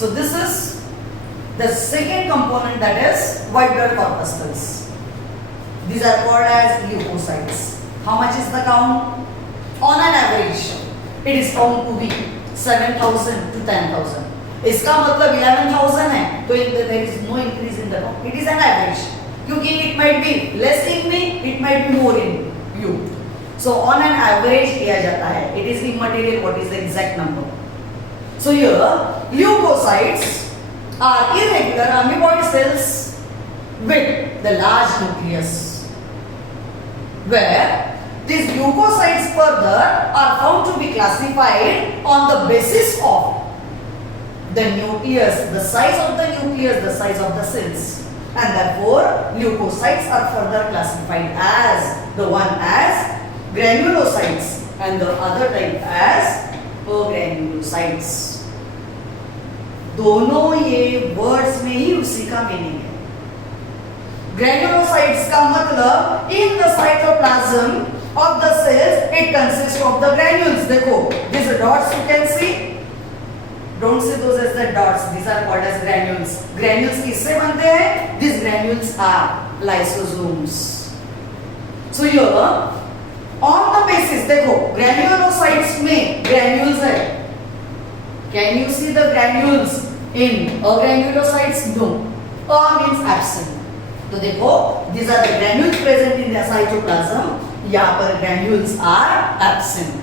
So this is the second component, that is white blood corpuscles. These are called as leukocytes. How much is the count? On an average, it is found to be 7,000 to 10,000. इसका मतलब 11,000 है, तो there is no increase in the count. It is an average. क्योंकि it might be less in me, it might be more in you. So on an average किया जाता है. It is immaterial what is the exact number. So here leukocytes are irregular amoeboid cells with the large nucleus, where these leukocytes further are found to be classified on the basis of the nucleus, the size of the nucleus, the size of the cells, and therefore leukocytes are further classified as the one as granulocytes and the other type as agranulocytes. दोनों ये words में ही उसी का meaning है. Granulocytes का मतलब in the cytoplasm of the cells it consists of the granules. देखो these dots you can see. Don't see those as the dots. These are called as granules. Granules किससे बनते हैं? These granules are lysosomes. So here on the basis देखो granulocytes में granules है. Can you see the granules in agranulocytes? No. A means absent. तो देखो these are the granules present in the cytoplasm. यहाँ पर granules are absent.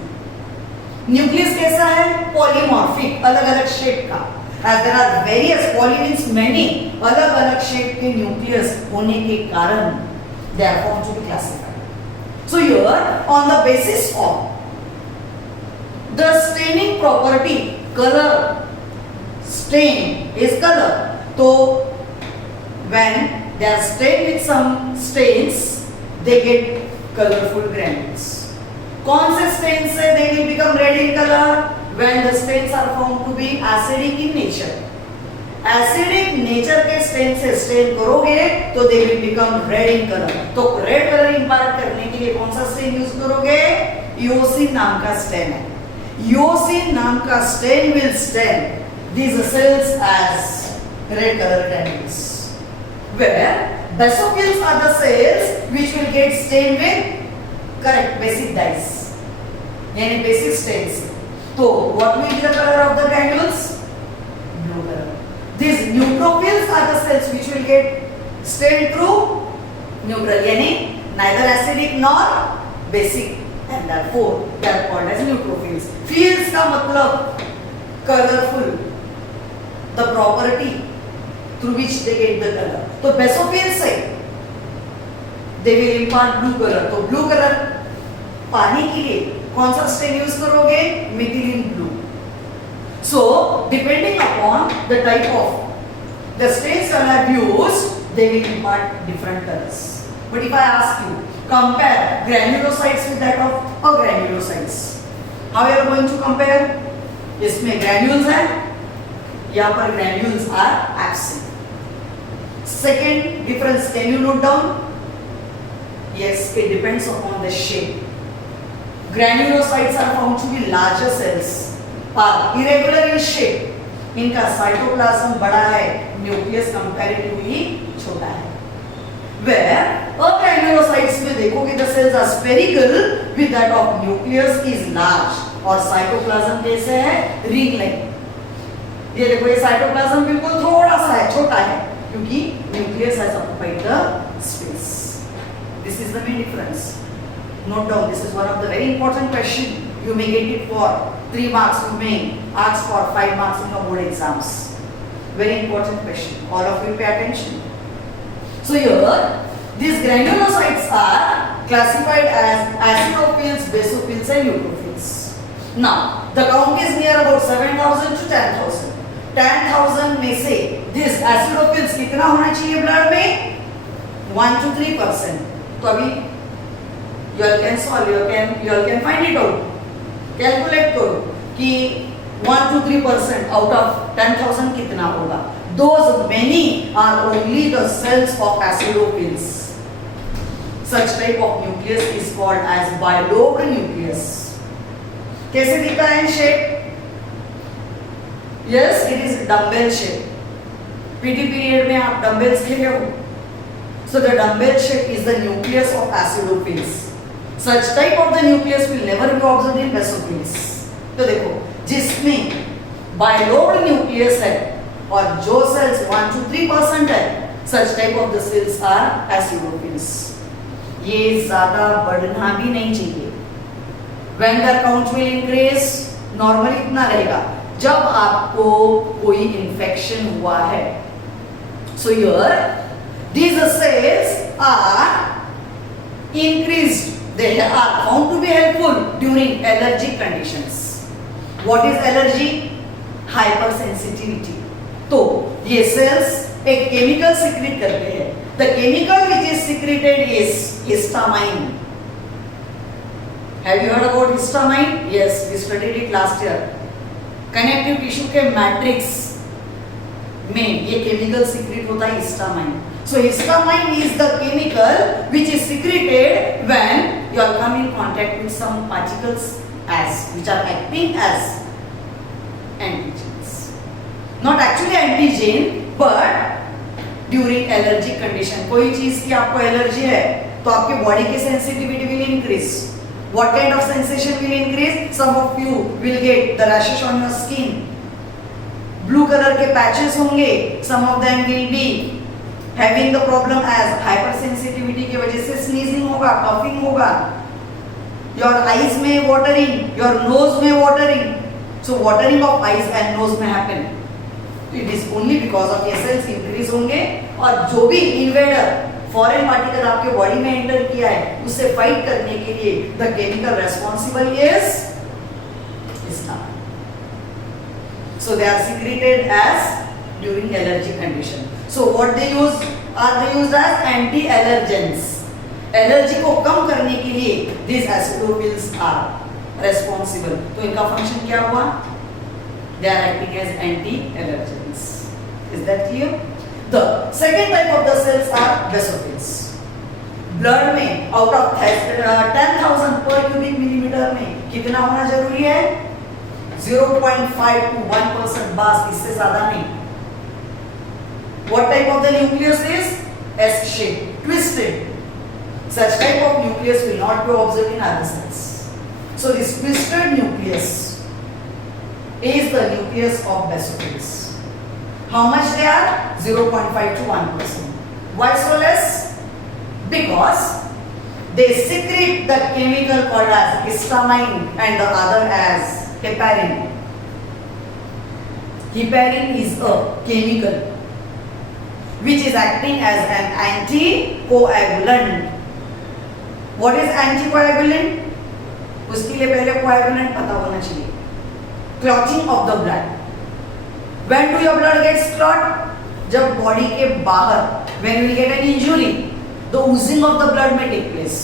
न्यूक्लियस कैसा है? Polymorphic, अलग अलग शेप का. As there are various, poly means many, अलग अलग शेप के न्यूक्लियस होने के कारण they are found to be classified. So here on the basis of the staining property, color, stain is color. So when they are stained with some stains, they get colorful granules. कौन से stand से they will become red in color? When the stains are found to be acidic in nature. Acidic nature के stand से stand करोगे तो they will become red in color. तो red colour impart करने के लिए कौन सा स्टेन यूज करोगे? ईओसिन नाम का स्टेन है. ईओसिन नाम का stand will stain these cells as red color granules. Where basophils are the cells which will get stained with correct basic dyes. यानी basic stains. तो what will be the color of the granules? Blue color. These neutrophils are the cells which will get stained through neutral, यानी neither acidic nor basic, and therefore they are called as neutrophils. Phils का मतलब colorful, the property through which they get the color. तो basophils से they will impart blue color. तो blue color पाने के लिए कौन सा स्टेन यूज करोगे? Methylene blue. So depending upon the type of the stains you have used, they will impart different colors. But if I ask you, compare granulocytes with that of agranulocytes, how you are going to compare? इसमें granules है, यहाँ पर granules are absent. Second difference, can you note down? Yes, it depends upon the shape. Granulocytes are found to be larger cells, are irregular in shape. इनका cytoplasm बड़ा है, nucleus comparatively छोटा है. Where agranulocytes में देखोगे the cells are spherical with that of nucleus is large और cytoplasm कैसे है? ring like. ये देखो ये cytoplasm बिल्कुल थोड़ा सा है, छोटा है, क्योंकि nucleus has occupied the space. This is the main difference. Note down, this is one of the very important question. You may get it for 3 marks, you may ask for 5 marks in your board exams. Very important question. All of you pay attention. So here, these granulocytes are classified as acidophils, basophils and neutrophils. Now, the count is near about 7,000 to 10,000. 10,000 में से these acidophils कितना होना चाहिए blood में? 1 to 3%. तो अभी you all can solve, you all can find it out. Calculate करो कि 1 to 3% out of 10,000 कितना होगा? Those many are only the cells of acidophils. Such type of nucleus is called as bilobed nucleus. कैसे दिखता है shape? Yes, it is dumbbell shape. PT period में आप dumbbells खेले हो. So the dumbbell shape is the nucleus of acidophils. Such type of the nucleus will never be observed in basophils. तो देखो, जिसमें बाइलोब्ड न्यूक्लियस है और जो सेल्स 1 to 3% है, such type of the cells are acidophils. ये ज्यादा बढ़ना भी नहीं चाहिए. When the count will increase, normally इतना रहेगा जब आपको कोई इन्फेक्शन हुआ है. So here these cells are increased. They are found to be helpful during allergic conditions. What is allergy? Hypersensitivity. तो ये cells एक केमिकल सिक्रेट करते हैं. The chemical which is secreted is histamine. Have you heard about histamine? Yes, we studied it last year. Connective tissue के matrix में ये chemical secrete होता है histamine. So histamine is the chemical which is secreted when you are come in contact with some particles which are acting as antigens. Not actually antigen, but during allergic condition. कोई चीज की आपको allergy है तो आपके body की sensitivity will increase. What kind of sensation will increase? Some of you will get the rashes on your skin. Blue color के patches होंगे. Some of them will be having the problem as hypersensitivity की वजह से sneezing होगा, coughing होगा. Your eyes may watering, your nose may watering. So watering of eyes and nose may happen. It is only because of ये cells increase होंगे और जो भी invader फॉरेन पार्टिकल आपके बॉडी में एंटर किया है उससे फाइट करने के लिए the chemical responsible is histamine. So they are secreted as during allergic condition. So what they use? Are they used as anti-allergens? Allergy को कम करने के लिए these acidophils are responsible. तो इनका फंक्शन क्या हुआ? They are acting as anti-allergens. Is that clear? The second type of the cells are basophils. Blood में out of 10,000 per cubic millimeter में कितना होना जरूरी है? 0.5 to 1% बस, इससे ज्यादा नहीं. What type of the nucleus is? S shape, twisted. Such type of nucleus will not be observed in other cells. So this twisted nucleus is the nucleus of basophils. How much they are? 0.5 to 1%. Why so less? Because they secrete the chemical called as histamine and the other as heparin. Heparin is a chemical which is acting as an anticoagulant. What is anticoagulant? उसके लिए पहले coagulant पता होना चाहिए. Clotting of the blood. When do your blood gets clot? जब body के बाहर, when we get an injury, the oozing of the blood may take place.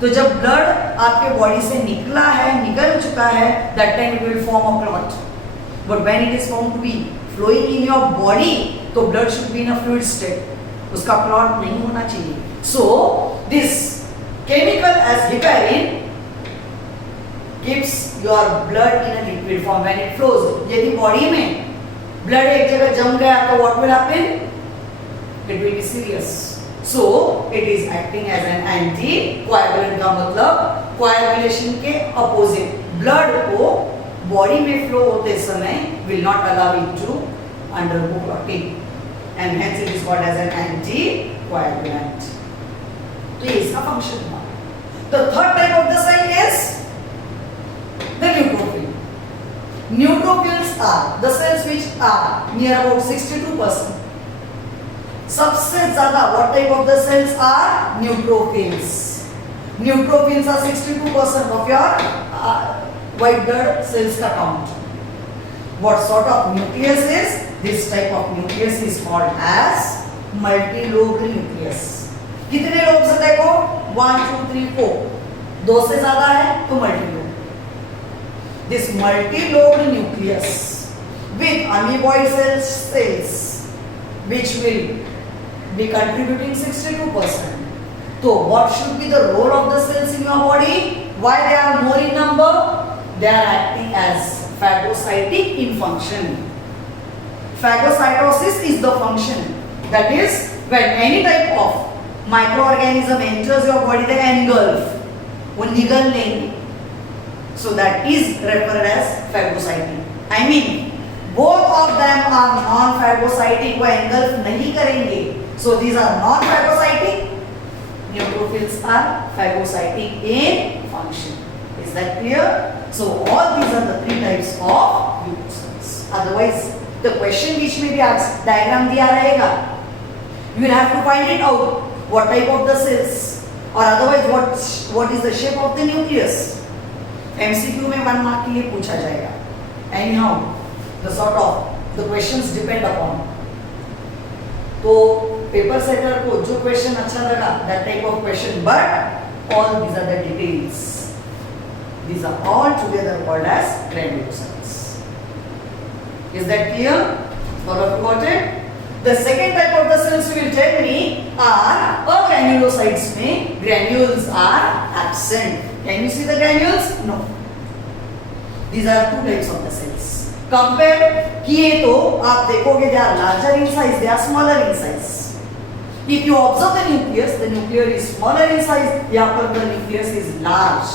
तो जब ब्लड आपके बॉडी से निकला है, निकल चुका है, that time it will form a clot. But when it is found to be flowing in your body, तो blood should be in a fluid state. उसका clot नहीं होना चाहिए. So this chemical as heparin keeps your blood in a liquid form when it flows. यदि body में blood एक जगह जम गया तो what will happen? It will be serious. So it is acting as an anticoagulant का मतलब coagulation के opposite. ब्लड को बॉडी में फ्लो होते समय will not allow it to undergo clotting and hence it is called as an anticoagulant. तो ये इसका फंक्शन हुआ. The third type of the cell is the neutrophil. Neutrophils are the cells which are near about 62%. सबसे ज्यादा what type of the cells are? Neutrophils. Neutrophils are 62% of your white blood cells का count. What sort of nucleus is? This type of nucleus is called as multilobed nucleus. कितने lobes है देखो? 1, 2, 3, 4. दो से ज्यादा है तो multilobed. This multilobed nucleus with amoeboid cells which will be contributing 62%. So what should be the role of the cells in your body? Why they are more in number? They are acting as phagocytic in function. phagocytosis is the function, that is when any type of microorganism enters your body, they engulf, वो निगल लेंगे, so that is referred as phagocytic. I mean both of them are non-phagocytic, वो engulf नहीं करेंगे, so these are non-phagocytic. Neutrophils are phagocytic in function. Is that clear? So all these are the three types of leukocytes. Otherwise the question which may be asked, diagram दिया रहेगा, you will have to find it out, what type of the cells, or otherwise what is the shape of the nucleus. MCQ में 1 mark के लिए पूछा जाएगा. Anyhow, the sort of the questions depend upon. तो paper setter को जो question अच्छा लगा, that type of question, but all these are the details. These are all together called as granulocytes. Is that clear? All of you got it? The second type of the cells you will tell me are agranulocytes में granules are absent. Can you see the granules? No. These are two types of the cells. Compare किए तो आप देखोगे they are larger in size, they are smaller in size. If you observe the nucleus is smaller in size, यहाँ पर the nucleus is large.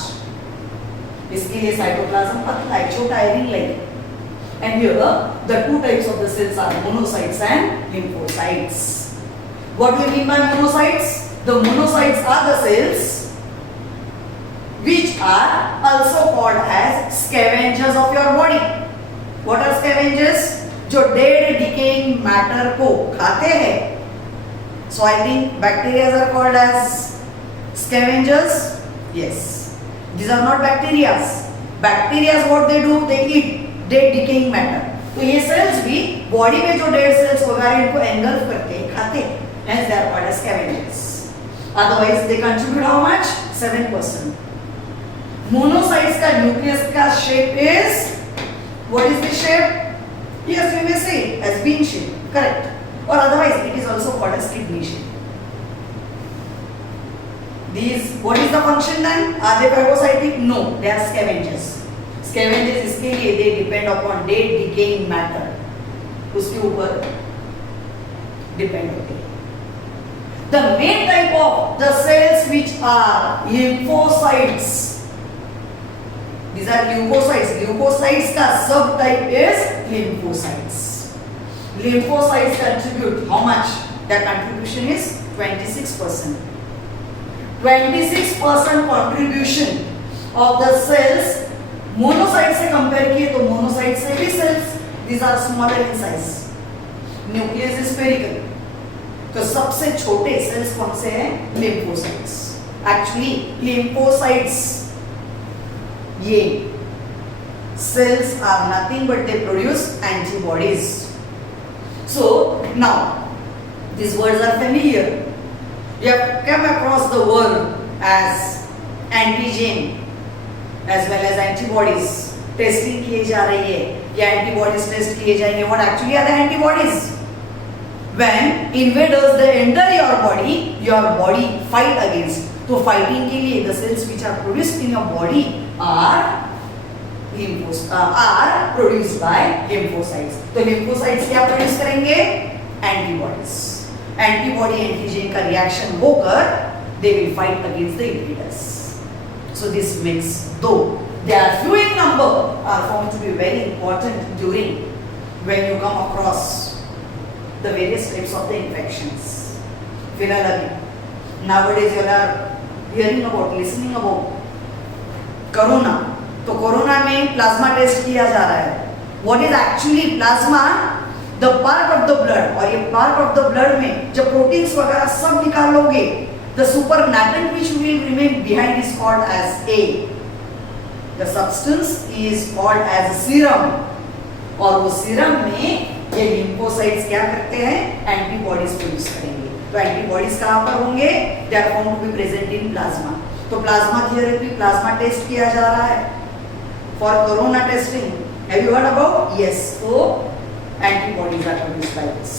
इसके लिए cytoplasm पतला है, छोटा है, ring-like. And here the two types of the cells are monocytes and lymphocytes. What do you mean by monocytes? The monocytes are the cells which are also called as scavengers of your body. What are scavengers? जो dead decaying matter को खाते हैं. So I think bacteria are called as scavengers. Yes. These are not bacteria. Bacteria what they do? They eat dead decaying matter. तो ये cells भी body में जो dead cells वगैरह इनको engulf करते हैं, खाते हैं. Hence they are called as scavengers. Otherwise they contribute how much? 7%. Monocytes का nucleus का shape is, what is the shape? Yes, we may say as bean shape. Correct. Or otherwise it is also called as kidney shape. These, what is the function then? Are they phagocytic? No, they are scavengers. Scavengers इसके लिए they depend upon dead decaying matter. उसके ऊपर depend होते हैं. The main type of the cells which are lymphocytes. These are leukocytes. Leukocytes का subtype is lymphocytes. Lymphocytes contribute how much? Their contribution is 26%. 26% contribution of the cells. Monocytes से compare किए तो monocytes से भी cells, these are smaller in size. Nucleus is spherical. तो सबसे छोटे cells कौन से हैं? Lymphocytes. Actually lymphocytes ये cells are nothing but they produce antibodies. So now these words are familiar. You have come across the word as antigen as well as antibodies. Testing किए जा रही है, ये antibodies test किए जाएंगे. What actually are the antibodies? When invaders they enter your body fight against. तो fighting के लिए the cells which are produced in your body are produced by lymphocytes. तो lymphocytes क्या produce करेंगे? Antibodies. Antibody antigen का reaction होकर they will fight against the invaders. So this makes, though they are few in number, are found to be very important during when you come across the various types of the infections. Virology. Nowadays you are hearing about, listening about corona. तो corona में plasma test किया जा रहा है. What is actually plasma? The part of the blood, और ये part of the blood में जब प्रोटीन्स वगैरह सब निकालोगे, the supernatant which will remain behind is called as A. The substance is called as serum. और वो सीरम में ये lymphocytes क्या करते हैं? Antibodies produce करेंगे. तो antibodies कहाँ पर होंगे? They are found to be present in plasma. तो प्लाज्मा थेरेपी, प्लाज्मा टेस्ट किया जा रहा है for corona testing. Have you heard about? Yes. So antibodies are produced by this.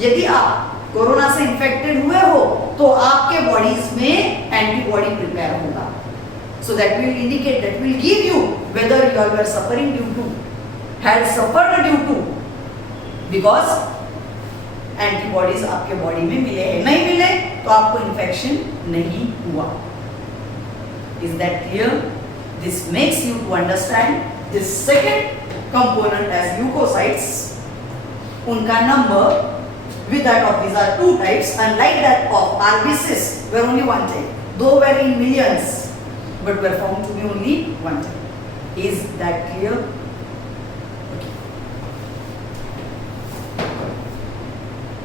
यदि आप कोरोना से इन्फेक्टेड हुए हो तो आपके बॉडीज में एंटीबॉडी प्रिपेयर होगा. So that will indicate, that will give you whether you are suffering due to, had suffered due to because antibodies आपके बॉडी में मिले हैं, नहीं मिले तो आपको इन्फेक्शन नहीं हुआ. Is that clear? This makes you to understand this second component as leucocytes. उनका number with that of these are two types, unlike that of RBCs were only one type, though were in millions but were found to be only one type. Is that clear?